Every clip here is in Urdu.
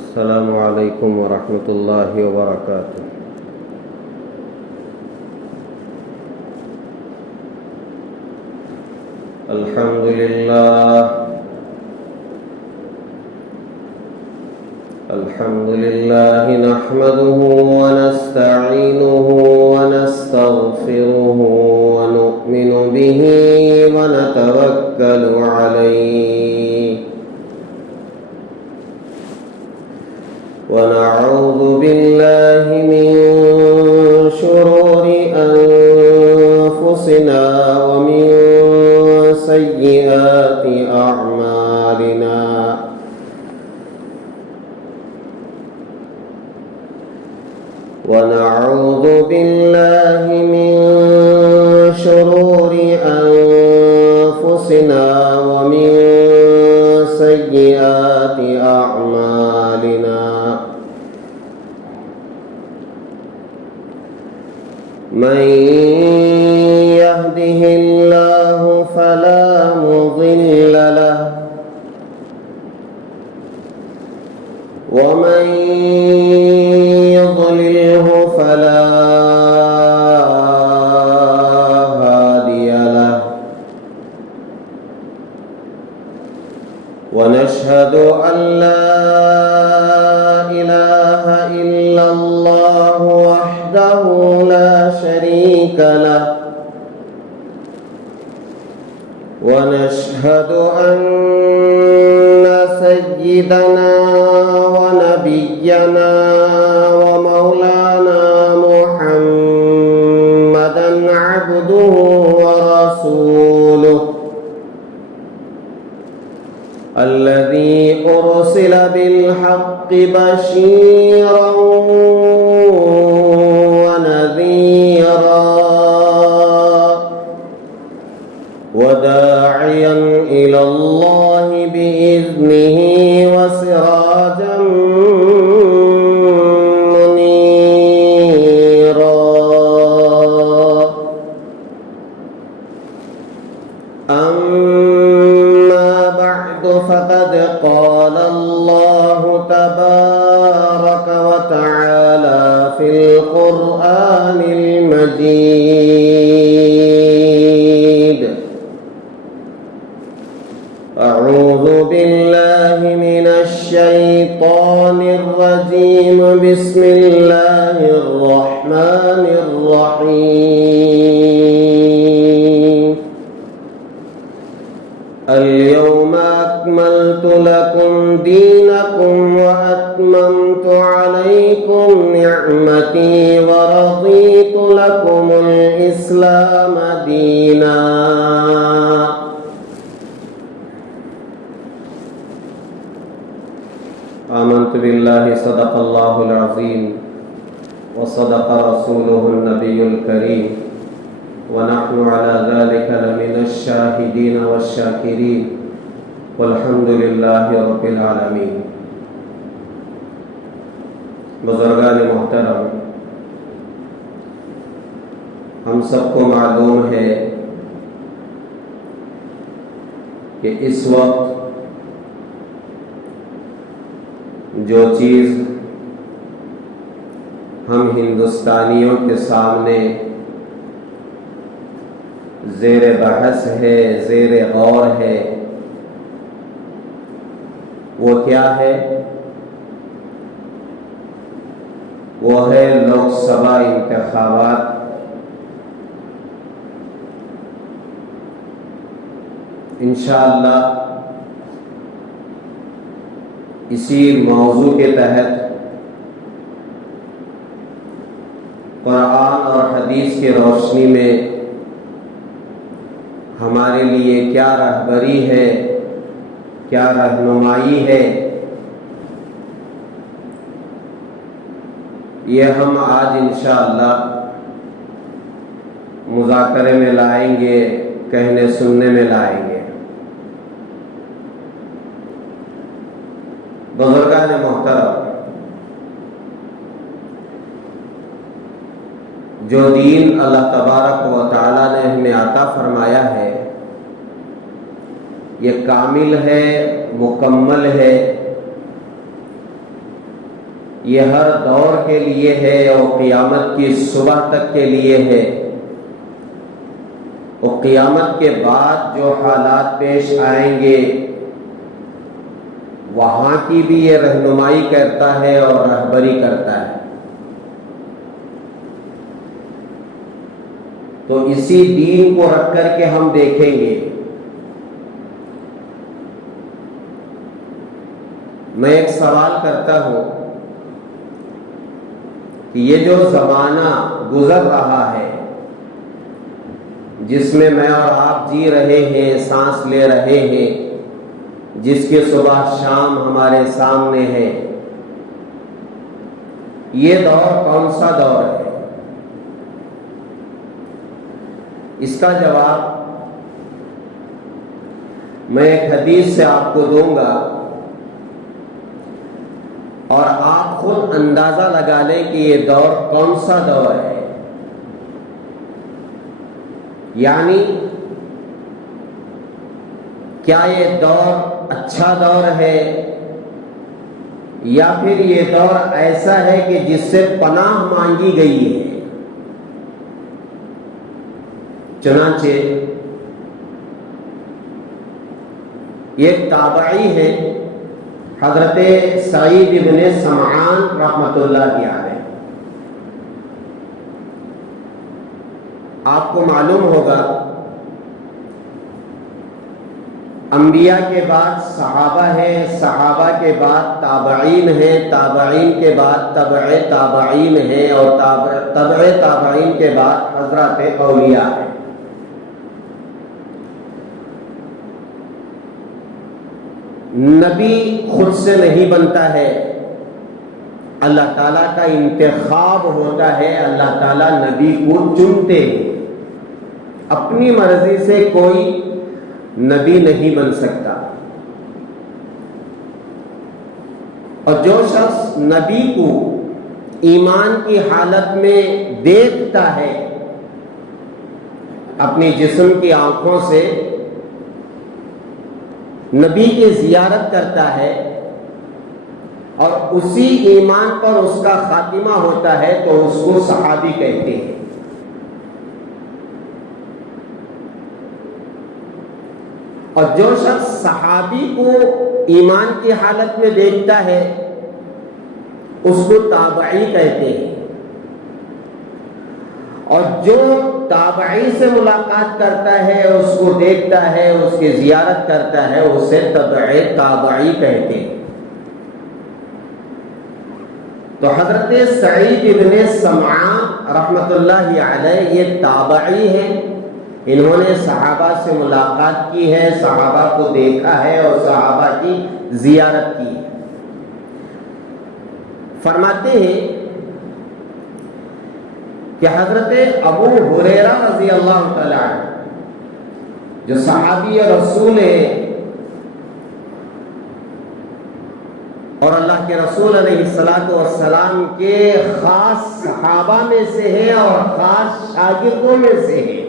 السلام علیکم ورحمۃ اللہ وبرکاتہ۔ الحمد للہ نحمده ونستعینه ونستغفره ونؤمن به ونتوکل علیہ ونعوذ باللہ من شرور انفسنا ومن سیئات اعمالنا ونعوذ باللہ من شرور انفسنا ومن سیئات اعمالنا من يهده الله فلا مضل له ومن يضلله فلا هادي له ونشهد أن لا إله إلا الله وحده لا شريك له ونشهد أن سيدنا ونبينا ومولانا محمدا عبده ورسوله الذي أرسل بالحق بشيرا ونذيرا وداعيا إلى الله بإذنه وسراجا منيرا أما بعد فقد قال الله تبارك وتعالى في القرآن المجيد أعوذ بالله من الشيطان الرجيم بسم الله الرحمن الرحيم اليوم أكملت لكم دينكم وأتممت عليكم نعمتي ورضيت لكم الإسلام دينا آمنت بالله صدق الله العظيم وصدق رسوله النبي الكريم ونحن على ذلك لمن الشاهدين والشاكرين والحمد لله رب العالمين۔ بزرگان محترم، ہم سب کو معلوم ہے کہ اس وقت جو چیز ہم ہندوستانیوں کے سامنے زیر بحث ہے، زیر غور ہے، وہ کیا ہے؟ وہ ہے لوک سبھا انتخابات۔ انشاءاللہ اسی موضوع کے تحت قرآن اور حدیث کی روشنی میں ہمارے لیے کیا رہبری ہے، کیا رہنمائی ہے، یہ ہم آج انشاءاللہ مذاکرے میں لائیں گے، کہنے سننے میں لائیں گے۔ بزرگان محترم، جو دین اللہ تبارک و تعالیٰ نے ہمیں عطا فرمایا ہے یہ کامل ہے، مکمل ہے، یہ ہر دور کے لیے ہے اور قیامت کی صبح تک کے لیے ہے، اور قیامت کے بعد جو حالات پیش آئیں گے وہاں کی بھی یہ رہنمائی کرتا ہے اور رہبری کرتا ہے۔ تو اسی دین کو رکھ کر کے ہم دیکھیں گے۔ میں ایک سوال کرتا ہوں کہ یہ جو زمانہ گزر رہا ہے جس میں میں اور آپ جی رہے ہیں، سانس لے رہے ہیں، جس کی صبح شام ہمارے سامنے ہے، یہ دور کون سا دور ہے؟ اس کا جواب میں ایک حدیث سے آپ کو دوں گا اور آپ خود اندازہ لگا لیں کہ یہ دور کون سا دور ہے۔ یعنی کیا یہ دور اچھا دور ہے یا پھر یہ دور ایسا ہے کہ جس سے پناہ مانگی گئی ہے؟ چنانچہ یہ تابعی ہے حضرت سعید بن سمعان رحمۃ اللہ علیہ۔ آپ کو معلوم ہوگا انبیاء کے بعد صحابہ ہیں، صحابہ کے بعد تابعین ہیں، تابعین کے بعد تبع تابعین ہیں، اور تبع تابعین کے بعد حضرات اولیاء ہیں۔ نبی خود سے نہیں بنتا ہے، اللہ تعالیٰ کا انتخاب ہوتا ہے، اللہ تعالیٰ نبی کو چنتے ہیں۔ اپنی مرضی سے کوئی نبی نہیں بن سکتا، اور جو شخص نبی کو ایمان کی حالت میں دیکھتا ہے اپنی جسم کی آنکھوں سے، نبی کی زیارت کرتا ہے اور اسی ایمان پر اس کا خاتمہ ہوتا ہے تو اس کو صحابی کہتے ہیں۔ اور جو شخص صحابی کو ایمان کی حالت میں دیکھتا ہے اس کو تابعی کہتے ہیں، اور جو تابعی سے ملاقات کرتا ہے، اس کو دیکھتا ہے، اس کی زیارت کرتا ہے، اسے تبع تابعی کہتے ہیں۔ تو حضرت سعید بن سمعان رحمۃ اللہ علیہ یہ تابعی ہیں، انہوں نے صحابہ سے ملاقات کی ہے، صحابہ کو دیکھا ہے اور صحابہ کی زیارت کی ہے۔ فرماتے ہیں کہ حضرت ابو ہریرہ رضی اللہ تعالی عنہ جو صحابی رسول ہیں اور اللہ کے رسول علیہ السلام کے خاص صحابہ میں سے ہیں اور خاص شاگردوں میں سے ہیں،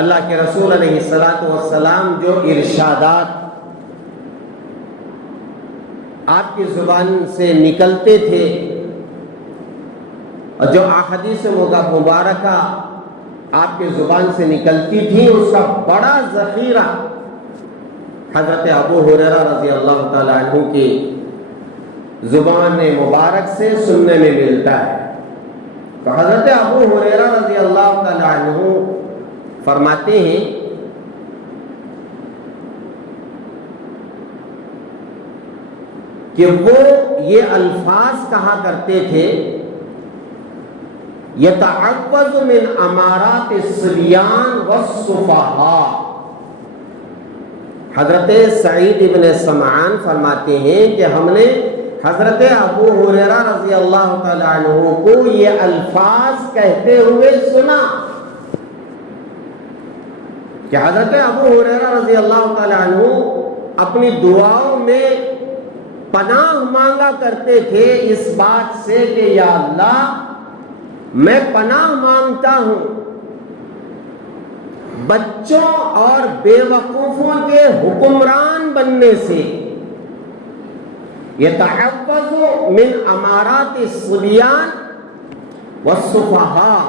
اللہ کے رسول علیہ السلام جو ارشادات آپ کی زبان سے نکلتے تھے اور جو احادیث مبارکہ آپ کی زبان سے نکلتی تھی، اس کا بڑا ذخیرہ حضرت ابو ہریرہ رضی اللہ تعالی عنہ کی زبان مبارک سے سننے میں ملتا ہے۔ تو حضرت ابو ہریرہ رضی اللہ تعالی عنہ فرماتے ہیں کہ وہ یہ الفاظ کہا کرتے تھے، یتعوذ من امارات الصبیان والسفہاء۔ حضرت سعید ابن سمعان فرماتے ہیں کہ ہم نے حضرت ابو ہریرہ رضی اللہ تعالی عنہ کو یہ الفاظ کہتے ہوئے سنا کہ حضرت ابو ہریرہ رضی اللہ تعالی عنہ اپنی دعاؤں میں پناہ مانگا کرتے تھے اس بات سے کہ یا اللہ میں پناہ مانگتا ہوں بچوں اور بے وقوفوں کے حکمران بننے سے، یتحفظ من امارات الصبیان والسفہاء،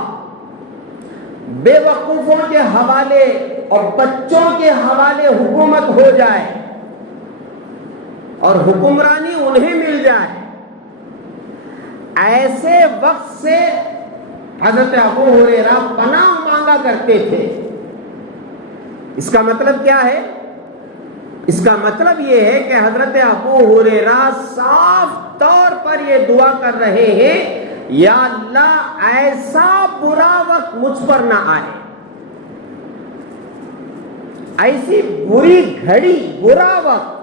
بے وقوفوں کے حوالے اور بچوں کے حوالے حکومت ہو جائے اور حکمرانی انہیں مل جائے، ایسے وقت سے حضرت ابو ہریرہ پناہ مانگا کرتے تھے۔ اس کا مطلب کیا ہے؟ اس کا مطلب یہ ہے کہ حضرت ابو ہریرہ صاف طور پر یہ دعا کر رہے ہیں، یا اللہ ایسا برا وقت مجھ پر نہ آئے، ایسی بری گھڑی، برا وقت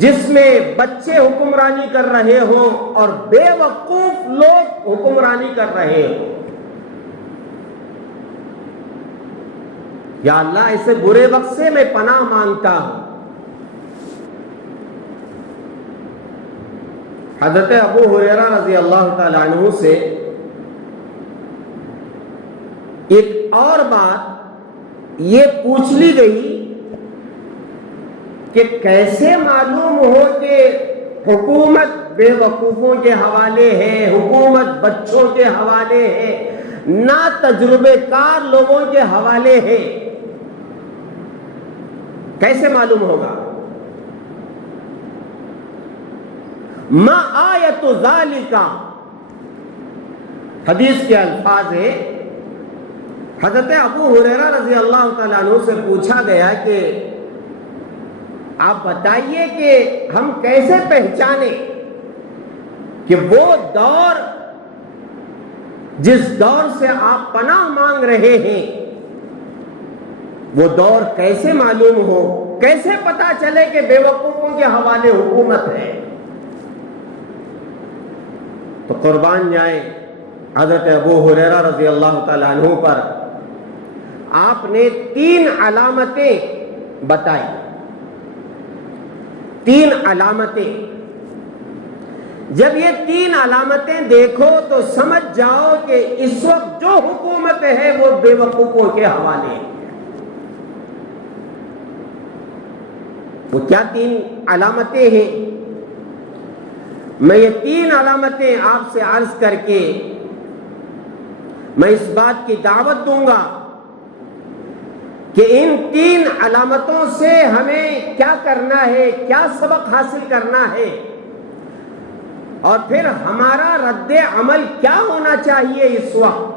جس میں بچے حکمرانی کر رہے ہوں اور بے وقوف لوگ حکمرانی کر رہے ہوں۔ یا اللہ ایسے برے وقت سے میں پناہ مانگتا ہوں۔ حضرت ابو ہریرہ رضی اللہ تعالی عنہ سے ایک اور بات یہ پوچھ لی گئی کہ کیسے معلوم ہو کہ حکومت بے وقوفوں کے حوالے ہے، حکومت بچوں کے حوالے ہے، نہ تجربے کار لوگوں کے حوالے ہے، کیسے معلوم ہوگا؟ ما آیت ذالک، حدیث کے الفاظ ہے، حضرت ابو ہریرہ رضی اللہ تعالیٰ عنہ سے پوچھا گیا کہ آپ بتائیے کہ ہم کیسے پہچانیں کہ وہ دور جس دور سے آپ پناہ مانگ رہے ہیں وہ دور کیسے معلوم ہو، کیسے پتا چلے کہ بے وقوفوں کے حوالے حکومت ہے؟ تو قربان جائے حضرت ابو ہریرہ رضی اللہ تعالی عنہ پر آپ نے 3 علامتیں بتائی، 3 علامتیں۔ جب یہ 3 علامتیں دیکھو تو سمجھ جاؤ کہ اس وقت جو حکومت ہے وہ بے وقوفوں کے حوالے ہے۔ وہ کیا 3 علامتیں ہیں؟ میں یہ 3 علامتیں آپ سے عرض کر کے میں اس بات کی دعوت دوں گا کہ ان 3 علامتوں سے ہمیں کیا کرنا ہے، کیا سبق حاصل کرنا ہے، اور پھر ہمارا رد عمل کیا ہونا چاہیے اس وقت۔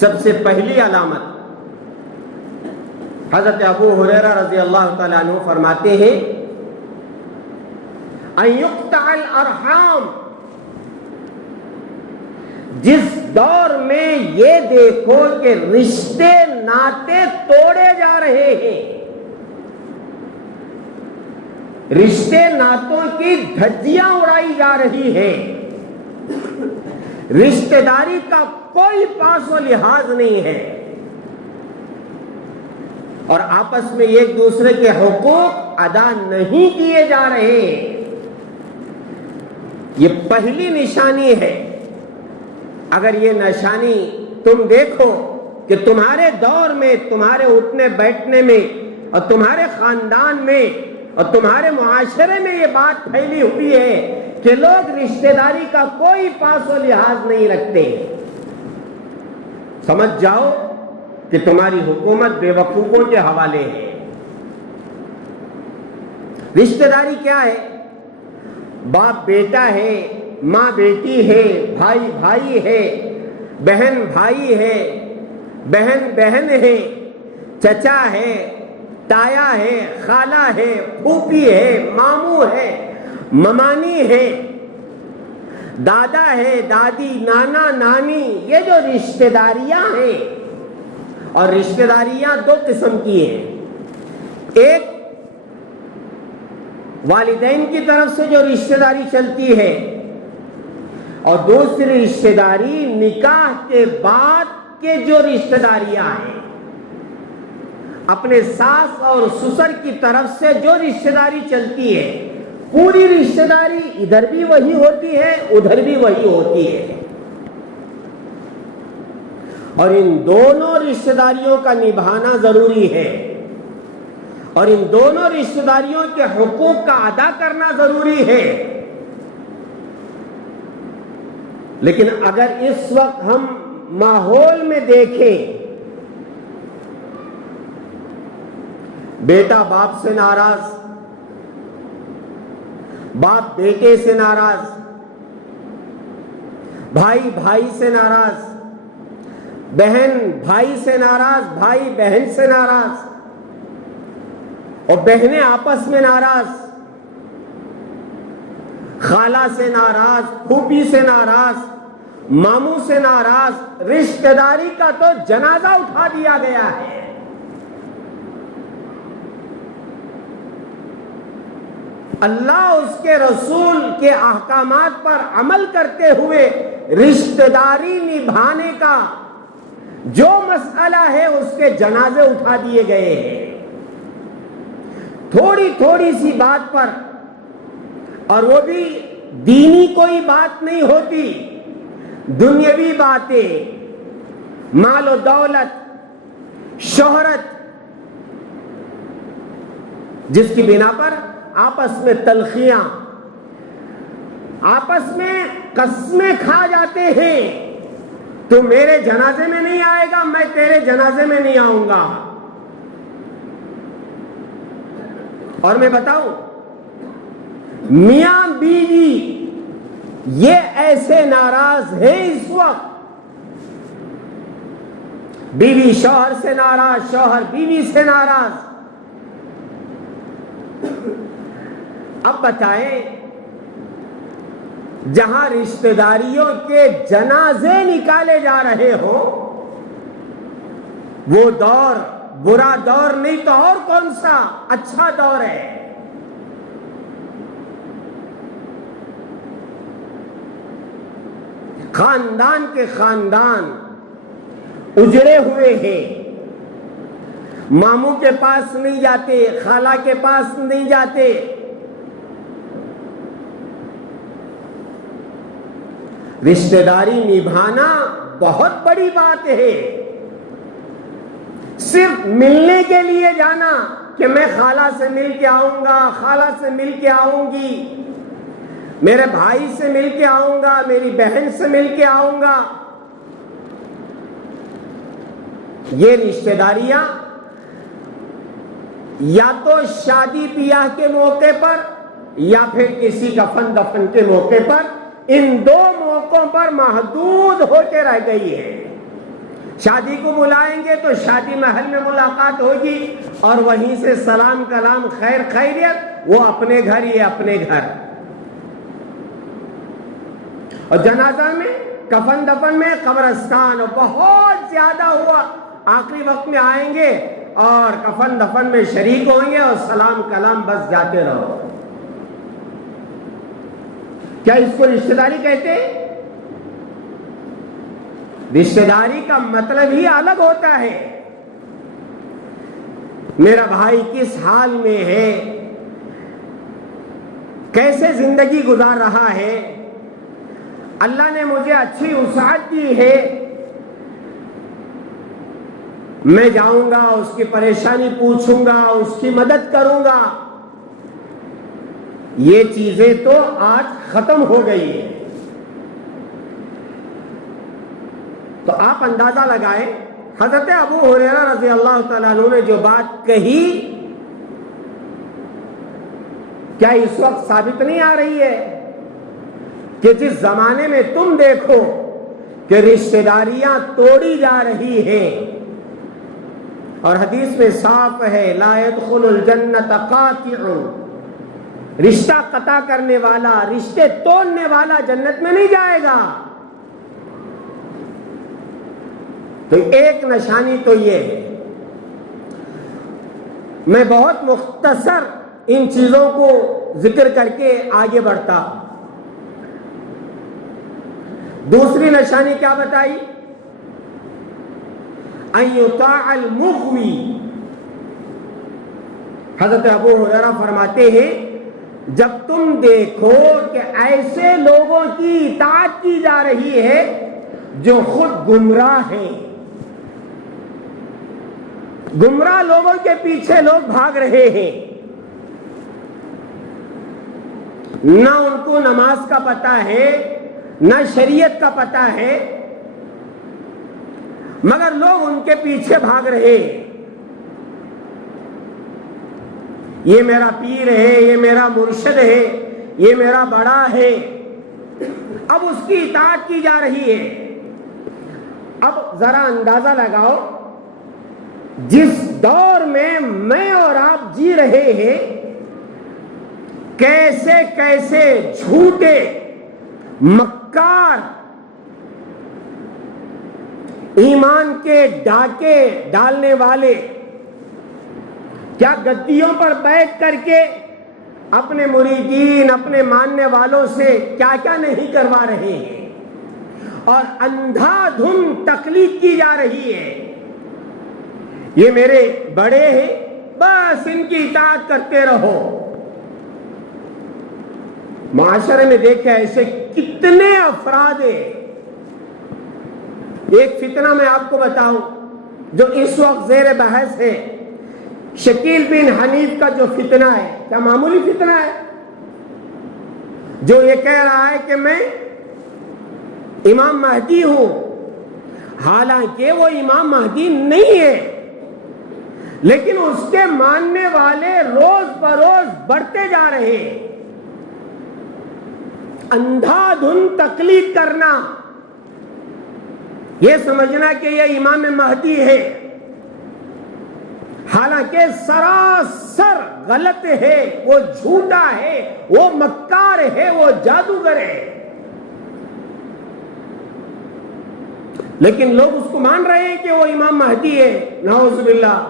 سب سے پہلی علامت، حضرت ابو ہریرہ رضی اللہ تعالیٰ عنہ فرماتے ہیں ان یقطع الارحام، جس دور میں یہ دیکھو کہ رشتے ناطے توڑے جا رہے ہیں، رشتے ناتوں کی دھجیاں اڑائی جا رہی ہیں، رشتہ داری کا کوئی پاس و لحاظ نہیں ہے، اور آپس میں ایک دوسرے کے حقوق ادا نہیں کیے جا رہے ہیں، یہ پہلی نشانی ہے۔ اگر یہ نشانی تم دیکھو کہ تمہارے دور میں، تمہارے اٹھنے بیٹھنے میں اور تمہارے خاندان میں اور تمہارے معاشرے میں یہ بات پھیلی ہوئی ہے کہ لوگ رشتہ داری کا کوئی پاس و لحاظ نہیں رکھتے، سمجھ جاؤ کہ تمہاری حکومت بے وقوفوں کے حوالے ہے۔ رشتہ داری کیا ہے؟ باپ بیٹا ہے، ماں بیٹی ہے، بھائی بھائی ہے، بہن بھائی ہے، بہن بہن ہے، چچا ہے، تایا ہے، خالہ ہے، پھوپھی ہے، ماموں ہے، ممانی ہے، دادا ہے، دادی، نانا نانی، یہ جو رشتہ داریاں ہیں، اور رشتہ داریاں 2 قسم کی ہیں، ایک والدین کی طرف سے جو رشتہ داری چلتی ہے، اور دوسری رشتہ داری نکاح کے بعد کے جو رشتہ داریاں ہیں، اپنے ساس اور سسر کی طرف سے جو رشتہ داری چلتی ہے، پوری رشتہ داری ادھر بھی وہی ہوتی ہے، ادھر بھی وہی ہوتی ہے، اور ان دونوں رشتہ داریوں کا نبھانا ضروری ہے، اور ان دونوں رشتہ داریوں کے حقوق کا ادا کرنا ضروری ہے. لیکن اگر اس وقت ہم ماحول میں دیکھیں، بیٹا باپ سے ناراض، باپ بیٹے سے ناراض، بھائی بھائی سے ناراض، بہن بھائی سے ناراض، بھائی بہن سے ناراض، اور بہنیں آپس میں ناراض، خالہ سے ناراض، پھوپھی سے ناراض، ماموں سے ناراض، رشتہ داری کا تو جنازہ اٹھا دیا گیا ہے. اللہ اس کے رسول کے احکامات پر عمل کرتے ہوئے رشتہ داری نبھانے کا جو مسئلہ ہے اس کے جنازے اٹھا دیے گئے ہیں. تھوڑی تھوڑی سی بات پر، اور وہ بھی دینی کوئی بات نہیں ہوتی، دنیاوی باتیں، مال و دولت، شہرت، جس کی بنا پر آپس میں تلخیاں، آپس میں قسمیں کھا جاتے ہیں. تو میرے جنازے میں نہیں آئے گا، میں تیرے جنازے میں نہیں آؤں گا. اور میں بتاؤں، میاں بیوی یہ ایسے ناراض ہیں اس وقت، بیوی شوہر سے ناراض، شوہر بیوی سے ناراض. اب بتائیں، جہاں رشتہ داریوں کے جنازے نکالے جا رہے ہوں، وہ دور برا دور نہیں تو اور کون سا اچھا دور ہے. خاندان کے خاندان اجڑے ہوئے ہیں، ماموں کے پاس نہیں جاتے، خالہ کے پاس نہیں جاتے. رشتہ داری نبھانا بہت بڑی بات ہے. صرف ملنے کے لیے جانا کہ میں خالہ سے مل کے آؤں گا، خالہ سے مل کے آؤں گی، میرے بھائی سے مل کے آؤں گا، میری بہن سے مل کے آؤں گا، یہ رشتہ داریاں یا تو شادی بیاہ کے موقع پر یا پھر کسی کفن دفن کے موقع پر، ان دو موقعوں پر محدود ہو کے رہ گئی ہے. شادی کو بلائیں گے تو شادی محل میں ملاقات ہوگی اور وہیں سے سلام کلام، خیر خیریت، وہ اپنے گھر، یہ اپنے گھر. اور جنازہ میں، کفن دفن میں قبرستان، اور بہت زیادہ ہوا آخری وقت میں آئیں گے اور کفن دفن میں شریک ہوئیں گے اور سلام کلام، بس جاتے رہو. کیا اس کو رشتہ داری کہتے ہیں؟ رشتہ داری کا مطلب ہی الگ ہوتا ہے. میرا بھائی کس حال میں ہے، کیسے زندگی گزار رہا ہے، اللہ نے مجھے اچھی وسعت دی ہے، میں جاؤں گا، اس کی پریشانی پوچھوں گا، اس کی مدد کروں گا. یہ چیزیں تو آج ختم ہو گئی ہیں. تو آپ اندازہ لگائیں، حضرت ابو ہریرہ رضی اللہ تعالیٰ عنہ نے جو بات کہی، کیا اس وقت ثابت نہیں آ رہی ہے کہ جس زمانے میں تم دیکھو کہ رشتہ داریاں توڑی جا رہی ہیں، اور حدیث میں صاف ہے، لا يدخل الجنت قاطع، رشتہ قطع کرنے والا، رشتے توڑنے والا جنت میں نہیں جائے گا. تو ایک نشانی تو یہ ہے. میں بہت مختصر ان چیزوں کو ذکر کر کے آگے بڑھتا. دوسری نشانی کیا بتائی؟ ان یطاع المغوی. حضرت ابو ہریرہ فرماتے ہیں، جب تم دیکھو کہ ایسے لوگوں کی اطاعت کی جا رہی ہے جو خود گمراہ ہیں، گمراہ لوگوں کے پیچھے لوگ بھاگ رہے ہیں، نہ ان کو نماز کا پتہ ہے، نہ شریعت کا پتہ ہے، مگر لوگ ان کے پیچھے بھاگ رہے ہیں۔ یہ میرا پیر ہے، یہ میرا مرشد ہے، یہ میرا بڑا ہے، اب اس کی اطاعت کی جا رہی ہے۔ اب ذرا اندازہ لگاؤ، جس دور میں اور آپ جی رہے ہیں، کیسے کیسے جھوٹے مکار ایمان کے ڈاکے ڈالنے والے کیا گدیوں پر بیٹھ کر کے اپنے مریدین، اپنے ماننے والوں سے کیا کیا نہیں کروا رہے ہیں، اور اندھا دھن تقلید کی جا رہی ہے۔ یہ میرے بڑے ہیں، بس ان کی اطاعت کرتے رہو۔ معاشرے میں دیکھیں ایسے کتنے افراد ہیں۔ ایک فتنہ میں آپ کو بتاؤں جو اس وقت زیر بحث ہے، شکیل بن حنیف کا جو فتنہ ہے، کیا معمولی فتنہ ہے؟ جو یہ کہہ رہا ہے کہ میں امام مہدی ہوں، حالانکہ وہ امام مہدی نہیں ہے، لیکن اس کے ماننے والے روز بروز بڑھتے جا رہے ہیں۔ اندھا دھن تقلید کرنا، یہ سمجھنا کہ یہ امام مہدی ہے، حالانکہ سراسر غلط ہے، وہ جھوٹا ہے، وہ مکار ہے، وہ جادوگر ہے، لیکن لوگ اس کو مان رہے ہیں کہ وہ امام مہدی ہے۔ نعوذ باللہ۔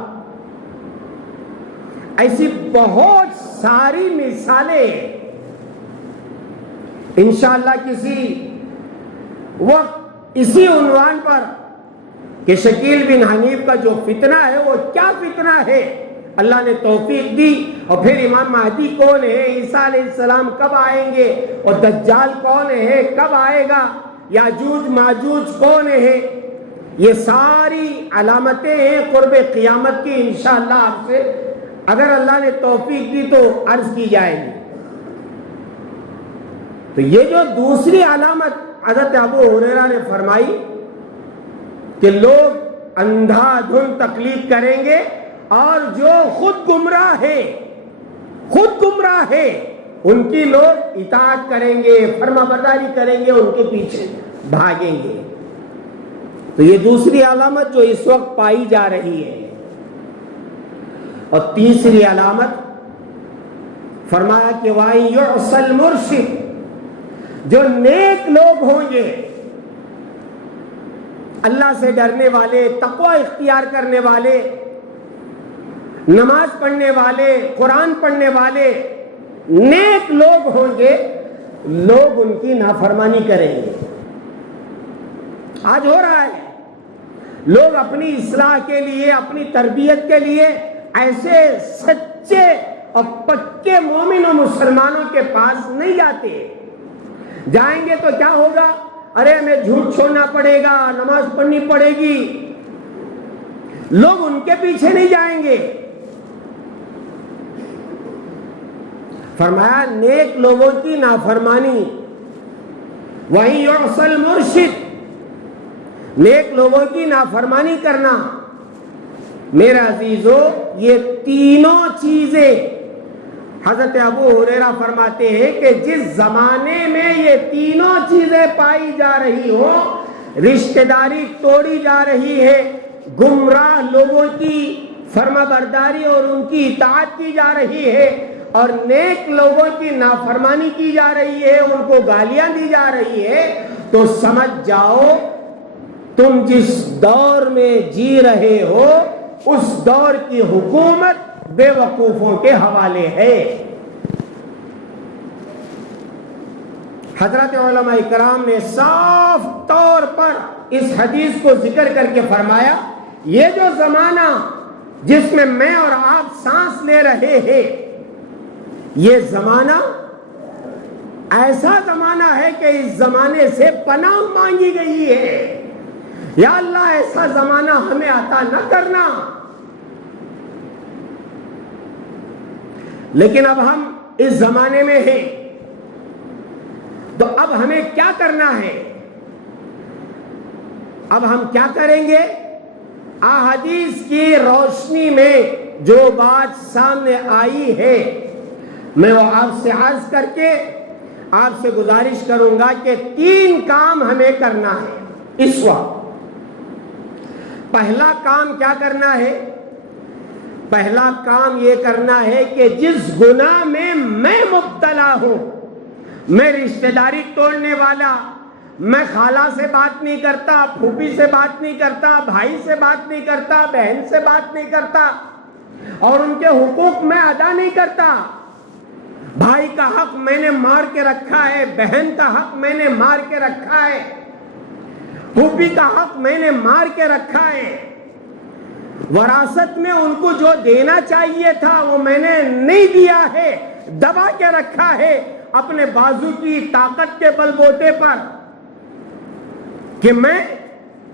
ایسی بہت ساری مثالیں انشاءاللہ کسی وقت اسی عنوان پر کہ شکیل بن حنیف کا جو فتنہ ہے وہ کیا فتنہ ہے، اللہ نے توفیق دی، اور پھر امام مہدی کون ہے، عیسیٰ علیہ السلام کب آئیں گے، اور دجال کون ہے، کب آئے گا، یاجوج ماجوج کون ہے، یہ ساری علامتیں ہیں قرب قیامت کی، انشاءاللہ آپ سے اگر اللہ نے توفیق دی تو عرض کی جائے گی۔ تو یہ جو دوسری علامت حضرت ابو ہریرہ نے فرمائی کہ لوگ اندھا دھن تقلید کریں گے، اور جو خود گمراہ ہے ان کی لوگ اطاعت کریں گے، فرما برداری کریں گے، ان کے پیچھے بھاگیں گے۔ تو یہ دوسری علامت جو اس وقت پائی جا رہی ہے۔ اور تیسری علامت فرمایا کہ وَإِن يُعْصَ الْمُرْشِدُ، جو نیک لوگ ہوں گے، اللہ سے ڈرنے والے، تقوی اختیار کرنے والے، نماز پڑھنے والے، قرآن پڑھنے والے نیک لوگ ہوں گے، لوگ ان کی نافرمانی کریں گے۔ آج ہو رہا ہے، لوگ اپنی اصلاح کے لیے، اپنی تربیت کے لیے ایسے سچے اور پکے مومن و مسلمانوں کے پاس نہیں جاتے۔ جائیں گے تو کیا ہوگا، ارے ہمیں جھوٹ چھوڑنا پڑے گا، نماز پڑھنی پڑے گی، لوگ ان کے پیچھے نہیں جائیں گے۔ فرمایا نیک لوگوں کی نافرمانی، وَإِن يُعْصَ الْمُرْشِدُ، نیک لوگوں کی نافرمانی کرنا۔ میرے عزیزو، یہ تینوں چیزیں حضرت ابو ہریرہ فرماتے ہیں کہ جس زمانے میں یہ تینوں چیزیں پائی جا رہی ہوں، رشتہ داری توڑی جا رہی ہے، گمراہ لوگوں کی فرما برداری اور ان کی اطاعت کی جا رہی ہے، اور نیک لوگوں کی نافرمانی کی جا رہی ہے، ان کو گالیاں دی جا رہی ہے، تو سمجھ جاؤ تم جس دور میں جی رہے ہو اس دور کی حکومت بے وقوفوں کے حوالے ہے۔ حضرت علماء کرام نے صاف طور پر اس حدیث کو ذکر کر کے فرمایا، یہ جو زمانہ جس میں اور آپ سانس لے رہے ہیں، یہ زمانہ ایسا زمانہ ہے کہ اس زمانے سے پناہ مانگی گئی ہے۔ یا اللہ ایسا زمانہ ہمیں عطا نہ کرنا لیکن اب ہم اس زمانے میں ہیں، تو اب ہمیں کیا کرنا ہے؟ اب ہم کیا کریں گے؟ احادیث کی روشنی میں جو بات سامنے آئی ہے میں وہ آپ سے عرض کر کے آپ سے گزارش کروں گا کہ 3 کام ہمیں کرنا ہے اس وقت۔ پہلا کام کیا کرنا ہے؟ پہلا کام یہ کرنا ہے کہ جس گناہ میں میں مبتلا ہوں، میں رشتہ داری توڑنے والا، میں خالہ سے بات نہیں کرتا، پھوپھی سے بات نہیں کرتا، بھائی سے بات نہیں کرتا، بہن سے بات نہیں کرتا، اور ان کے حقوق میں ادا نہیں کرتا۔ بھائی کا حق میں نے مار کے رکھا ہے، بہن کا حق میں نے مار کے رکھا ہے، پھوپھی کا حق میں نے مار کے رکھا ہے، وراثت میں ان کو جو دینا چاہیے تھا وہ میں نے نہیں دیا ہے، دبا کے رکھا ہے اپنے بازو کی طاقت کے بل بوتے پر کہ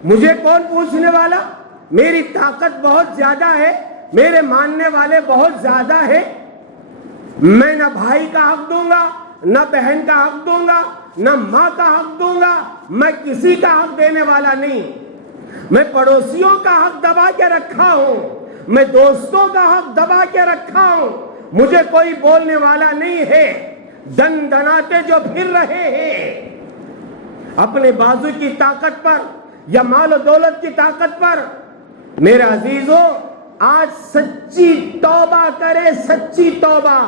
مجھے کون پوچھنے والا، میری طاقت بہت زیادہ ہے، میرے ماننے والے بہت زیادہ ہیں، میں نہ بھائی کا حق دوں گا، نہ بہن کا حق دوں گا، نہ ماں کا حق دوں گا، میں کسی کا حق دینے والا نہیں، میں پڑوسیوں کا حق دبا کے رکھا ہوں، میں دوستوں کا حق دبا کے رکھا ہوں، مجھے کوئی بولنے والا نہیں ہے۔ دن دناتے جو پھر رہے ہیں اپنے بازو کی طاقت پر یا مال و دولت کی طاقت پر، میرے عزیزوں آج سچی توبہ کرے، سچی توبہ،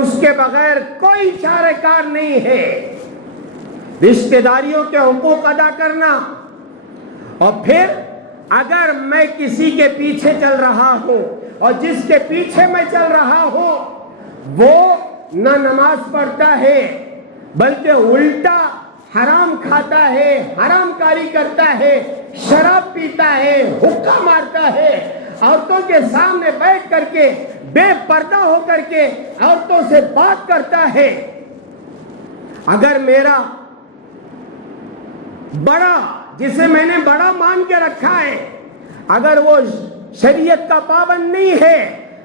اس کے بغیر کوئی چارہ کار نہیں ہے۔ رشتہ داریوں کے حقوق ادا کرنا، اور پھر اگر میں کسی کے پیچھے چل رہا ہوں اور جس کے پیچھے میں چل رہا ہوں وہ نہ نماز پڑھتا ہے بلکہ الٹا حرام کھاتا ہے، حرام کاری کرتا ہے، شراب پیتا ہے، حقہ مارتا ہے، عورتوں کے سامنے بیٹھ کر کے بے پردہ ہو کر کے عورتوں سے بات کرتا ہے، اگر میرا بڑا جسے میں نے بڑا مان کے رکھا ہے اگر وہ شریعت کا پابند نہیں ہے،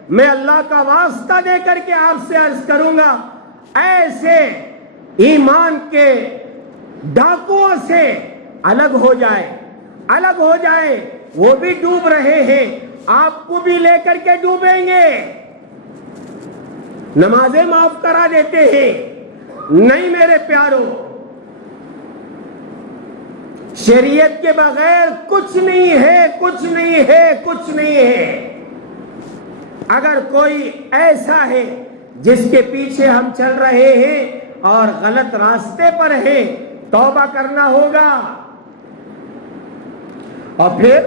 میں اللہ کا واسطہ دے کر کے آپ سے عرض کروں گا ایسے ایمان کے ڈاکوؤں سے الگ ہو جائے، الگ ہو جائے، وہ بھی ڈوب رہے ہیں، آپ کو بھی لے کر کے ڈوبیں گے۔ نمازیں معاف کرا دیتے ہیں، نہیں میرے پیاروں، شریعت کے بغیر کچھ نہیں ہے، کچھ نہیں ہے، کچھ نہیں ہے۔ اگر کوئی ایسا ہے جس کے پیچھے ہم چل رہے ہیں اور غلط راستے پر ہے، توبہ کرنا ہوگا۔ اور پھر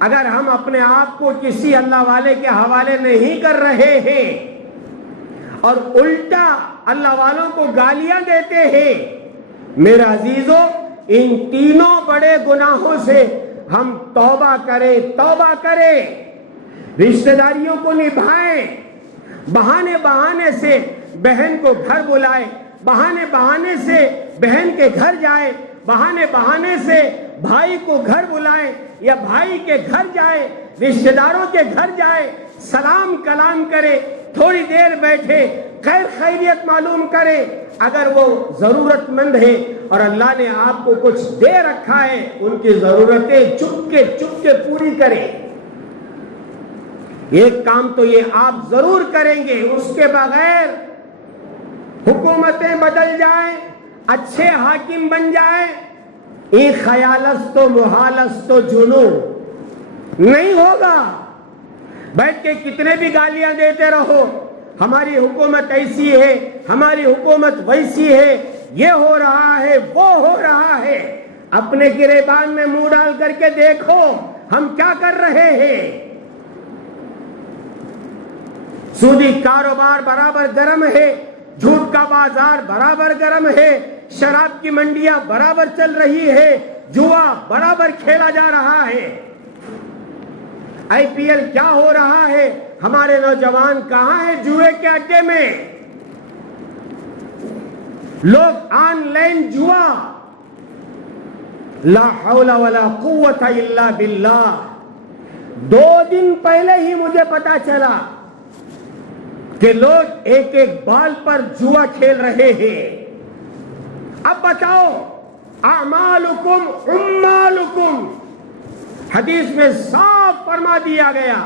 اگر ہم اپنے آپ کو کسی اللہ والے کے حوالے نہیں کر رہے ہیں اور الٹا اللہ والوں کو گالیاں دیتے ہیں، میرے عزیزوں ان تینوں بڑے گناہوں سے ہم توبہ کریں، توبہ کریں، رشتہ داریوں کو نبھائیں، بہانے بہانے سے بہن کو گھر بلائے، بہانے بہانے سے بہن کے گھر جائے، بہانے بہانے سے بھائی کو گھر بلائے یا بھائی کے گھر جائے، رشتہ داروں کے گھر جائے، سلام کلام کرے، تھوڑی دیر بیٹھے، خیر خیریت معلوم کرے، اگر وہ ضرورت مند ہے اور اللہ نے آپ کو کچھ دے رکھا ہے ان کی ضرورتیں چپ کے پوری کرے۔ ایک کام تو یہ آپ ضرور کریں گے، اس کے بغیر حکومتیں بدل جائیں، اچھے حاکم بن جائیں، یہ خیالست و محالست و جنون نہیں ہوگا۔ بیٹھ کے کتنے بھی گالیاں دیتے رہو، ہماری حکومت ایسی ہے، ہماری حکومت ویسی ہے، یہ ہو رہا ہے، وہ ہو رہا ہے، اپنے گریبان میں منہ ڈال کر کے دیکھو ہم کیا کر رہے ہیں۔ سودی کاروبار برابر گرم ہے، جھوٹ کا بازار برابر گرم ہے، شراب کی منڈیاں برابر چل رہی ہے، جوا برابر کھیلا جا رہا ہے، IPL کیا ہو رہا ہے، ہمارے نوجوان کہاں ہیں جوئے کے اڈے میں، لوگ آن لائن جوا، لا حول ولا قوت الا باللہ۔ 2 دن پہلے ہی مجھے پتا چلا کہ لوگ ایک ایک بال پر جوا کھیل رہے ہیں. اب بتاؤ، اعمالکم عمالکم، حدیث میں صاف فرما دیا گیا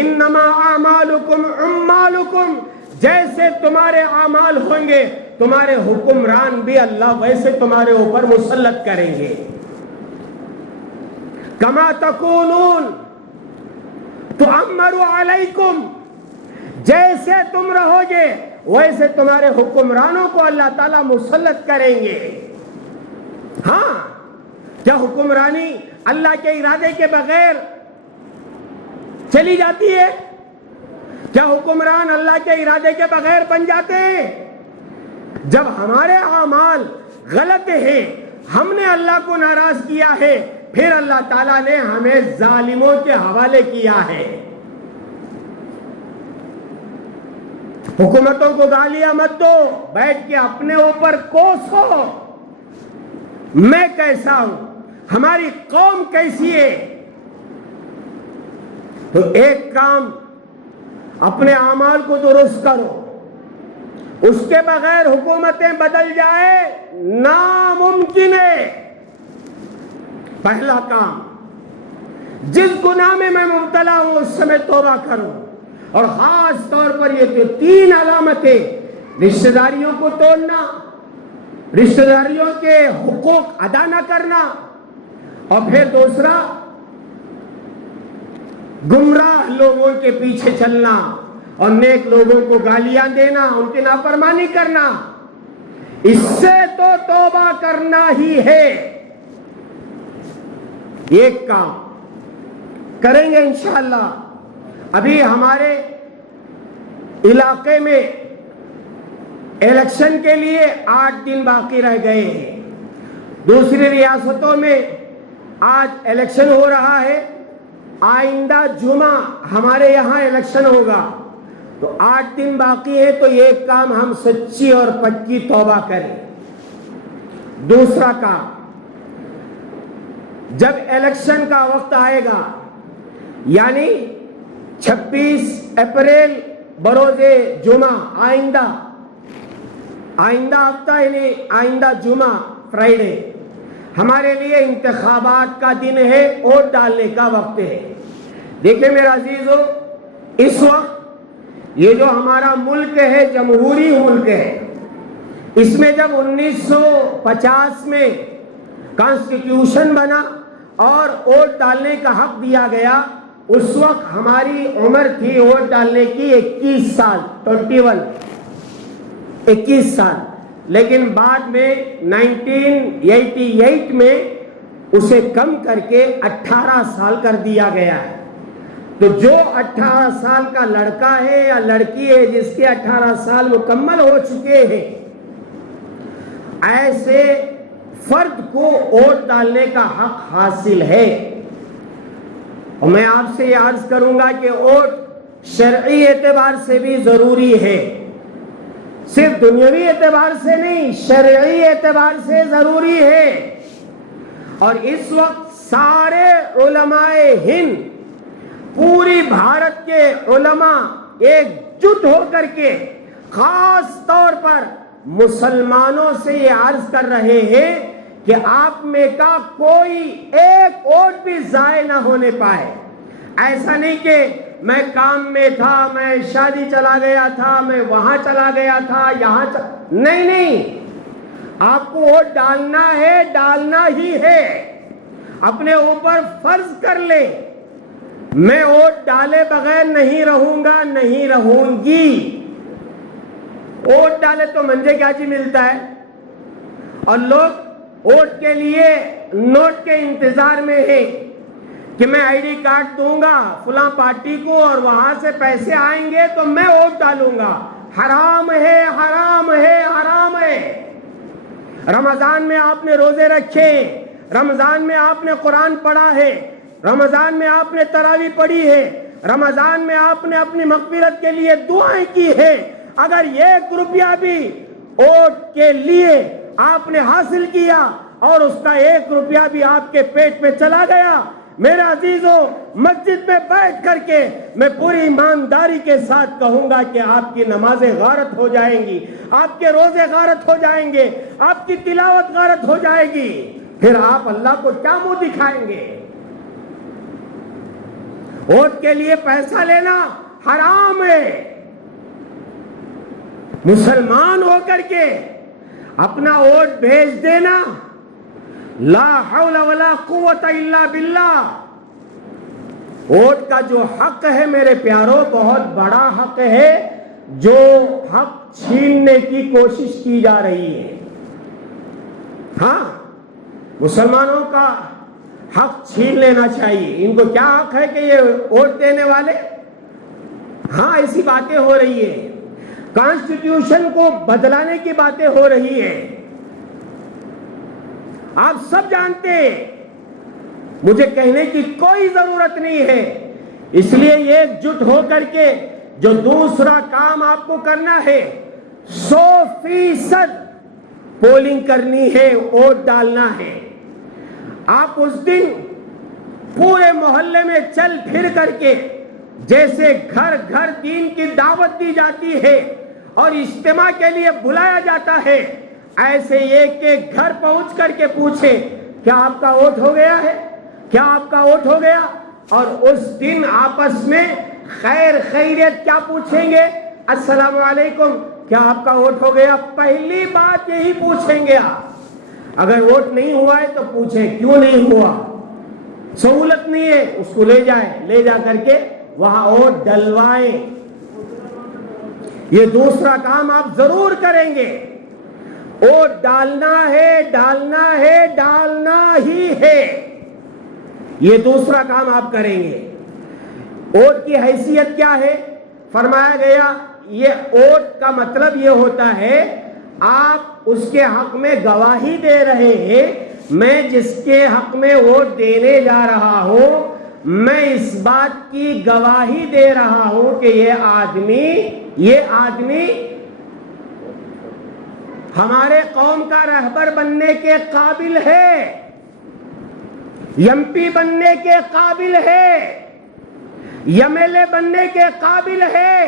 انما اعمالکم عمالکم، جیسے تمہارے اعمال ہوں گے تمہارے حکمران بھی اللہ ویسے تمہارے اوپر مسلط کریں گے. کما تکونون تؤمر علیکم، جیسے تم رہو گے ویسے تمہارے حکمرانوں کو اللہ تعالیٰ مسلط کریں گے. ہاں، کیا حکمرانی اللہ کے ارادے کے بغیر چلی جاتی ہے؟ کیا حکمران اللہ کے ارادے کے بغیر بن جاتے ہیں؟ جب ہمارے اعمال غلط ہیں، ہم نے اللہ کو ناراض کیا ہے، پھر اللہ تعالیٰ نے ہمیں ظالموں کے حوالے کیا ہے. حکومتوں کو گالیاں مت دو، بیٹھ کے اپنے اوپر کوسو، میں کیسا ہوں، ہماری قوم کیسی ہے. تو ایک کام، اپنے اعمال کو درست کرو، اس کے بغیر حکومتیں بدل جائے ناممکن ہے. پہلا کام، جس گناہ میں مبتلا ہوں اس سے میں توبہ کروں، اور خاص طور پر یہ تو 3 علامتیں: رشتہ داریوں کو توڑنا، رشتہ داریوں کے حقوق ادا نہ کرنا، اور پھر دوسرا گمراہ لوگوں کے پیچھے چلنا اور نیک لوگوں کو گالیاں دینا، ان کی نافرمانی کرنا. اس سے تو توبہ کرنا ہی ہے. ایک کام کریں گے انشاءاللہ. ابھی ہمارے علاقے میں الیکشن کے لیے 8 دن باقی رہ گئے ہیں. دوسری ریاستوں میں آج الیکشن ہو رہا ہے، آئندہ جمعہ ہمارے یہاں الیکشن ہوگا. تو 8 دن باقی ہے، تو ایک کام ہم سچی اور پکی توبہ کریں. دوسرا کام، جب الیکشن کا وقت آئے گا، یعنی 26 اپریل بروز جمعہ، آئندہ ہفتہ یعنی آئندہ جمعہ فرائیڈے، ہمارے لیے انتخابات کا دن ہے، ووٹ ڈالنے کا وقت ہے. دیکھیں میرے عزیزو، اس وقت یہ جو ہمارا ملک ہے جمہوری ملک ہے. اس میں جب 1950 میں کانسٹیٹیوشن بنا اور ووٹ ڈالنے کا حق دیا گیا، اس وقت ہماری عمر تھی ووٹ ڈالنے کی 21 سال، 21 سال. لیکن بعد میں 1988 میں اسے کم کر کے 18 سال کر دیا گیا ہے. تو جو 18 سال کا لڑکا ہے یا لڑکی ہے جس کے 18 سال مکمل ہو چکے ہیں، ایسے فرد کو ووٹ ڈالنے کا حق حاصل ہے. اور میں آپ سے یہ عرض کروں گا کہ ووٹ شرعی اعتبار سے بھی ضروری ہے، صرف دنیاوی اعتبار سے نہیں، شرعی اعتبار سے ضروری ہے. اور اس وقت سارے علماء ہند، پوری بھارت کے علماء ایک جٹ ہو کر کے خاص طور پر مسلمانوں سے یہ عرض کر رہے ہیں کہ آپ میں کا کوئی ایک ووٹ بھی ضائع نہ ہونے پائے. ایسا نہیں کہ میں کام میں تھا، میں شادی چلا گیا تھا، میں وہاں چلا گیا تھا، یہاں نہیں، آپ کو ووٹ ڈالنا ہے، ڈالنا ہی ہے. اپنے اوپر فرض کر لیں، میں ووٹ ڈالے بغیر نہیں رہوں گا، نہیں رہوں گی. ووٹ ڈالے تو منجے کیا چیز ملتا ہے، اور لوگ ووٹ کے لیے نوٹ کے انتظار میں ہیں کہ میں آئی ڈی کارڈ دوں گا فلاں پارٹی کو اور وہاں سے پیسے آئیں گے تو میں ووٹ ڈالوں گا. حرام ہے، حرام ہے، حرام ہے. رمضان میں آپ نے روزے رکھے، رمضان میں آپ نے قرآن پڑھا ہے، رمضان میں آپ نے تراویح پڑھی ہے، رمضان میں آپ نے اپنی مغفرت کے لیے دعائیں کی ہے. اگر 1 روپیہ بھی ووٹ کے لیے آپ نے حاصل کیا اور اس کا 1 روپیہ بھی آپ کے پیٹ میں چلا گیا، میرے عزیزوں مسجد میں بیٹھ کر کے میں پوری ایمانداری کے ساتھ کہوں گا کہ آپ کی نمازیں غارت ہو جائیں گی، آپ کے روزے غارت ہو جائیں گے، آپ کی تلاوت غارت ہو جائے گی، پھر آپ اللہ کو کیا منہ دکھائیں گے؟ ووٹ کے لیے پیسہ لینا حرام ہے۔ مسلمان ہو کر کے اپنا ووٹ بھیج دینا، لا حول ولا قوت الا باللہ۔ ووٹ کا جو حق ہے میرے پیاروں، بہت بڑا حق ہے، جو حق چھیننے کی کوشش کی جا رہی ہے۔ ہاں، مسلمانوں کا حق چھین لینا چاہیے۔ ان کو کیا حق ہے کہ یہ ووٹ دینے والے؟ ہاں، ایسی باتیں ہو رہی ہیں، کانسٹیٹیوشن کو بدلانے کی باتیں ہو رہی ہیں، آپ سب جانتے ہیں، مجھے کہنے کی کوئی ضرورت نہیں ہے۔ اس لیے ایک جٹ ہو کر کے جو دوسرا کام آپ کو کرنا ہے، 100% پولنگ کرنی ہے، ووٹ ڈالنا ہے۔ آپ اس دن پورے محلے میں چل پھر کر کے، جیسے گھر گھر دین کی دعوت دی جاتی ہے اور اجتماع کے لیے بلایا جاتا ہے، ایسے ایک ایک گھر پہنچ کر کے پوچھے کیا آپ کا ووٹ ہو گیا ہے، کیا آپ کا ووٹ ہو گیا؟ اور اس دن آپس میں خیر خیریت کیا پوچھیں گے؟ السلام علیکم، کیا آپ کا ووٹ ہو گیا؟ پہلی بات یہی پوچھیں گے آپ۔ اگر ووٹ نہیں ہوا ہے تو پوچھیں کیوں نہیں ہوا، سہولت نہیں ہے، اس کو لے جائیں، لے جا کر کے وہاں ووٹ ڈلوائیں۔ یہ دوسرا کام آپ ضرور کریں گے، ووٹ ڈالنا ہے، ڈالنا ہے، ڈالنا ہی ہے، یہ دوسرا کام آپ کریں گے۔ ووٹ کی حیثیت کیا ہے؟ فرمایا گیا یہ ووٹ کا مطلب یہ ہوتا ہے آپ اس کے حق میں گواہی دے رہے ہیں، میں جس کے حق میں ووٹ دینے جا رہا ہوں میں اس بات کی گواہی دے رہا ہوں کہ یہ آدمی ہمارے قوم کا رہبر بننے کے قابل ہے، ایم پی بننے کے قابل ہے، ایم ایل اے بننے کے قابل ہے،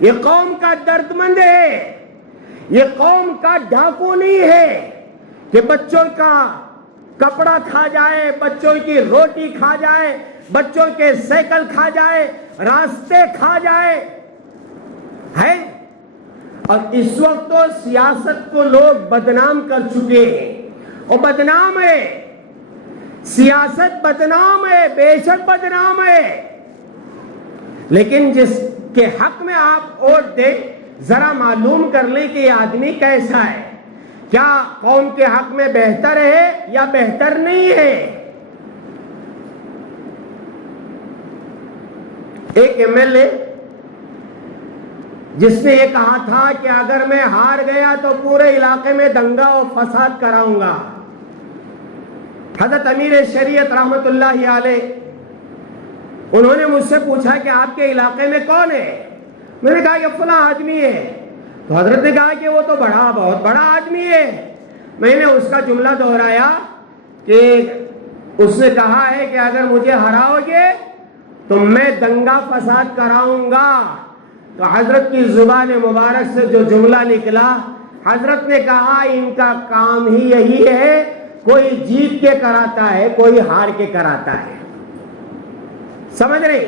یہ قوم کا درد مند ہے، یہ قوم کا ڈاکو نہیں ہے کہ بچوں کا کپڑا کھا جائے، بچوں کی روٹی کھا جائے، بچوں کے سائیکل کھا جائے، راستے کھا جائے ہے۔ اور اس وقت تو سیاست کو لوگ بدنام کر چکے ہیں، اور بدنام ہے، سیاست بدنام ہے، بے شک بدنام ہے، لیکن جس کے حق میں آپ ووٹ دیں ذرا معلوم کر لیں کہ یہ آدمی کیسا ہے، کیا قوم کے حق میں بہتر ہے یا بہتر نہیں ہے۔ ایک ایم ایل اے جس نے یہ کہا تھا کہ اگر میں ہار گیا تو پورے علاقے میں دنگا و فساد کراؤں گا، حضرت امیر شریعت رحمت اللہ علیہ انہوں نے مجھ سے پوچھا کہ آپ کے علاقے میں کون ہے؟ میں نے کہا کہ فلاں آدمی ہے۔ تو حضرت نے کہا کہ وہ تو بہت بڑا آدمی ہے۔ میں نے اس کا جملہ دہرایا کہ اس نے کہا ہے کہ اگر مجھے ہراؤ گے تو میں دنگا فساد کراؤں گا۔ تو حضرت کی زبان مبارک سے جو جملہ نکلا، حضرت نے کہا ان کا کام ہی یہی ہے، کوئی جیت کے کراتا ہے، کوئی ہار کے کراتا ہے۔ سمجھ رہے؟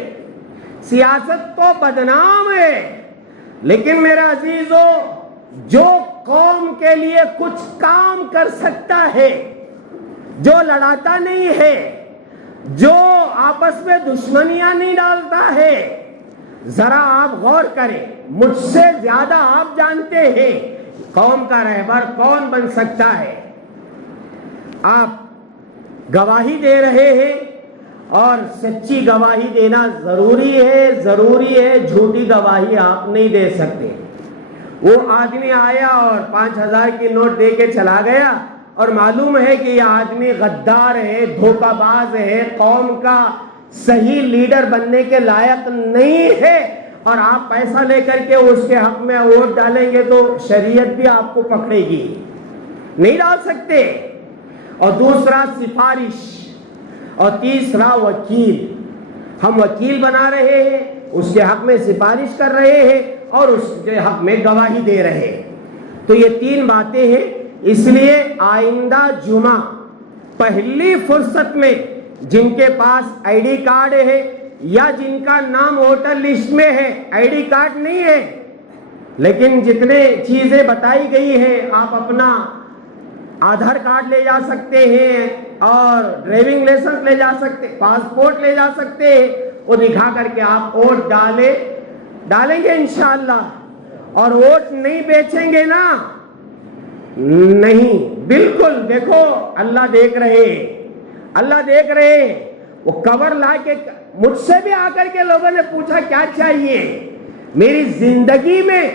سیاست تو بدنام ہے، لیکن میرے عزیزوں جو قوم کے لیے کچھ کام کر سکتا ہے، جو لڑاتا نہیں ہے، جو آپس میں دشمنیاں نہیں ڈالتا ہے، ذرا آپ غور کریں، مجھ سے زیادہ آپ جانتے ہیں قوم کا رہبر کون بن سکتا ہے۔ آپ گواہی دے رہے ہیں اور سچی گواہی دینا ضروری ہے، جھوٹی گواہی آپ نہیں دے سکتے۔ وہ آدمی آیا اور 5000 کی نوٹ دے کے چلا گیا اور معلوم ہے کہ یہ آدمی غدار ہے، دھوکہ باز ہے، قوم کا صحیح لیڈر بننے کے لائق نہیں ہے، اور آپ پیسہ لے کر کے اس کے حق میں ووٹ ڈالیں گے تو شریعت بھی آپ کو پکڑے گی، نہیں ڈال سکتے۔ اور دوسرا سفارش، اور تیسرا وکیل، ہم وکیل بنا رہے ہیں، اس کے حق میں سفارش کر رہے ہیں اور اس کے حق میں گواہی دے رہے ہیں۔ تو یہ 3 باتیں ہیں۔ اس لیے آئندہ جمعہ پہلی فرصت میں جن کے پاس آئی ڈی کارڈ ہے یا جن کا نام ووٹر لسٹ میں ہے، آئی ڈی کارڈ نہیں ہے لیکن جتنے چیزیں بتائی گئی ہیں، آپ اپنا آدھار کارڈ لے جا سکتے ہیں اور ڈرائیونگ لائسنس لے جا سکتے، پاسپورٹ لے جا سکتے ہیں، وہ دکھا کر کے آپ ووٹ ڈالیں گے انشاءاللہ۔ اور ووٹ نہیں بیچیں گے نا، نہیں، بالکل۔ دیکھو اللہ دیکھ رہے ہیں، اللہ دیکھ رہے ہیں۔ وہ کور لا کے مجھ سے بھی آ کر کے لوگوں نے پوچھا کیا چاہیے میری زندگی میں۔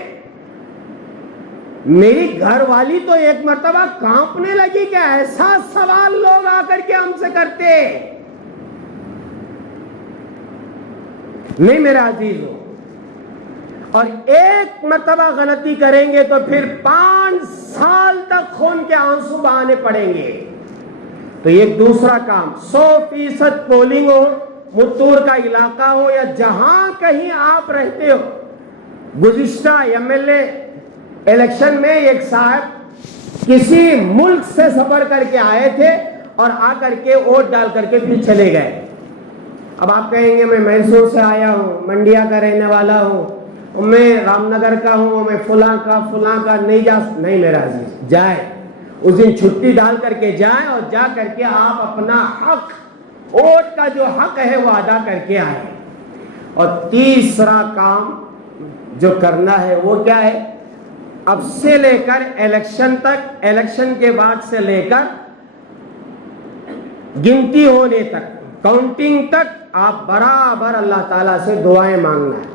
میری گھر والی تو ایک مرتبہ کانپنے لگی کہ ایسا سوال لوگ آ کر کے ہم سے کرتے۔ نہیں میرے عزیزو، اور ایک مرتبہ غلطی کریں گے تو پھر 5 سال تک خون کے آنسو بہانے پڑیں گے۔ تو یہ دوسرا کام، 100% پولنگ ہو، متور کا علاقہ ہو یا جہاں کہیں آپ رہتے ہو۔ گزشتہ MLA الیکشن میں ایک صاحب کسی ملک سے سفر کر کے آئے تھے اور آ کر کے ووٹ ڈال کر کے پھر چلے گئے۔ اب آپ کہیں گے میں میسور سے آیا ہوں، منڈیا کا رہنے والا ہوں، میں رام نگر کا ہوں، میں فلاں کا نہیں میرا عزیز، جائے اس دن چھٹی ڈال کر کے جائیں اور جا کر کے آپ اپنا حق، ووٹ کا جو حق ہے وہ ادا کر کے آئیں۔ اور تیسرا کام جو کرنا ہے وہ کیا ہے؟ اب سے لے کر الیکشن تک، الیکشن کے بعد سے لے کر گنتی ہونے تک، کاؤنٹنگ تک آپ برابر اللہ تعالیٰ سے دعائیں مانگنا ہے۔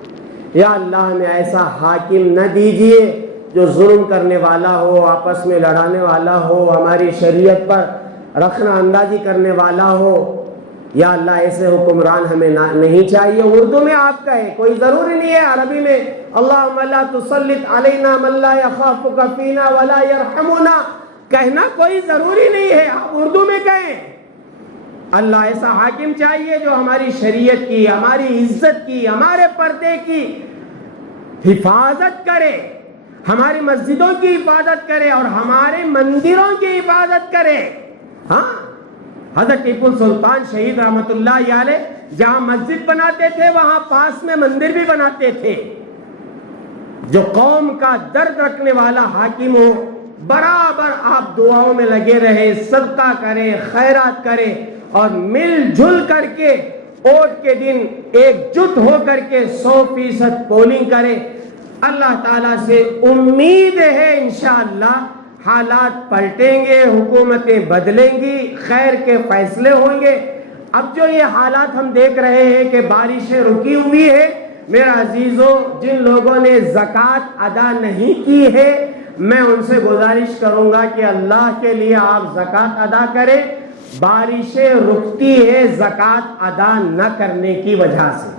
یا اللہ ہمیں ایسا حاکم نہ دیجئے جو ظلم کرنے والا ہو، آپس میں لڑانے والا ہو، ہماری شریعت پر رخنہ اندازی کرنے والا ہو۔ یا اللہ ایسے حکمران ہمیں نہیں چاہیے۔ اردو میں آپ کہیں، کوئی ضروری نہیں ہے عربی میں اللہم لا تسلط علینا من لا یخافک فینا ولا یرحمنا کہنا کوئی ضروری نہیں ہے، آپ اردو میں کہیں اللہ ایسا حاکم چاہیے جو ہماری شریعت کی، ہماری عزت کی، ہمارے پردے کی حفاظت کرے، ہماری مسجدوں کی حفاظت کرے اور ہمارے مندروں کی حفاظت کرے۔ ہاں، حضرت ٹیپو سلطان شہید رحمت اللہ علیہ جہاں مسجد بناتے تھے وہاں پاس میں مندر بھی بناتے تھے۔ جو قوم کا درد رکھنے والا حاکم ہو، برابر آپ دعاؤں میں لگے رہے، صدقہ کرے، خیرات کرے اور مل جل کر کے ووٹ کے دن ایک جٹ ہو کر کے 100% پولنگ کرے۔ اللہ تعالیٰ سے امید ہے انشاءاللہ حالات پلٹیں گے، حکومتیں بدلیں گی، خیر کے فیصلے ہوں گے۔ اب جو یہ حالات ہم دیکھ رہے ہیں کہ بارشیں رکی ہوئی ہے، میرا عزیزو جن لوگوں نے زکوٰۃ ادا نہیں کی ہے میں ان سے گزارش کروں گا کہ اللہ کے لیے آپ زکوٰۃ ادا کریں۔ بارشیں رکتی ہے زکوٰۃ ادا نہ کرنے کی وجہ سے۔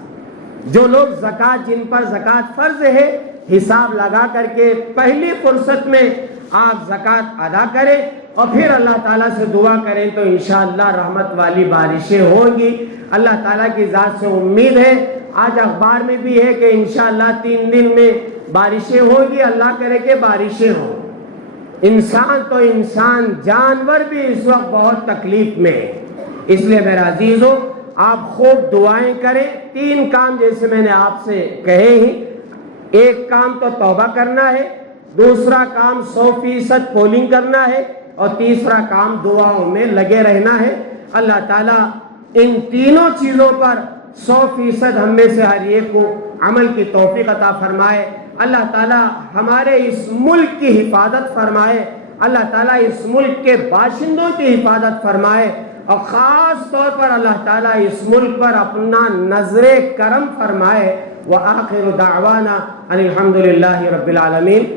جو لوگ زکوٰۃ، جن پر زکوٰۃ فرض ہے، حساب لگا کر کے پہلی فرصت میں آپ زکوٰۃ ادا کریں اور پھر اللہ تعالیٰ سے دعا کریں تو انشاءاللہ رحمت والی بارشیں ہوں گی۔ اللہ تعالیٰ کی ذات سے امید ہے، آج اخبار میں بھی ہے کہ انشاءاللہ 3 دن میں بارشیں ہوں گی، اللہ کرے کہ بارشیں ہوں۔ انسان تو انسان، جانور بھی اس وقت بہت تکلیف میں ہے۔ اس لیے میرا عزیزو آپ خوب دعائیں کریں۔ 3 کام جیسے میں نے آپ سے کہے ہی، ایک کام تو توبہ کرنا ہے، دوسرا کام 100% پولنگ کرنا ہے اور تیسرا کام دعاؤں میں لگے رہنا ہے۔ اللہ تعالیٰ ان تینوں چیزوں پر 100% ہم میں سے ہر ایک کو عمل کی توفیق عطا فرمائے۔ اللہ تعالیٰ ہمارے اس ملک کی حفاظت فرمائے، اللہ تعالیٰ اس ملک کے باشندوں کی حفاظت فرمائے اور خاص طور پر اللہ تعالیٰ اس ملک پر اپنا نظر کرم فرمائے۔ وآخر دعوانا ان الحمد للہ رب العالمین۔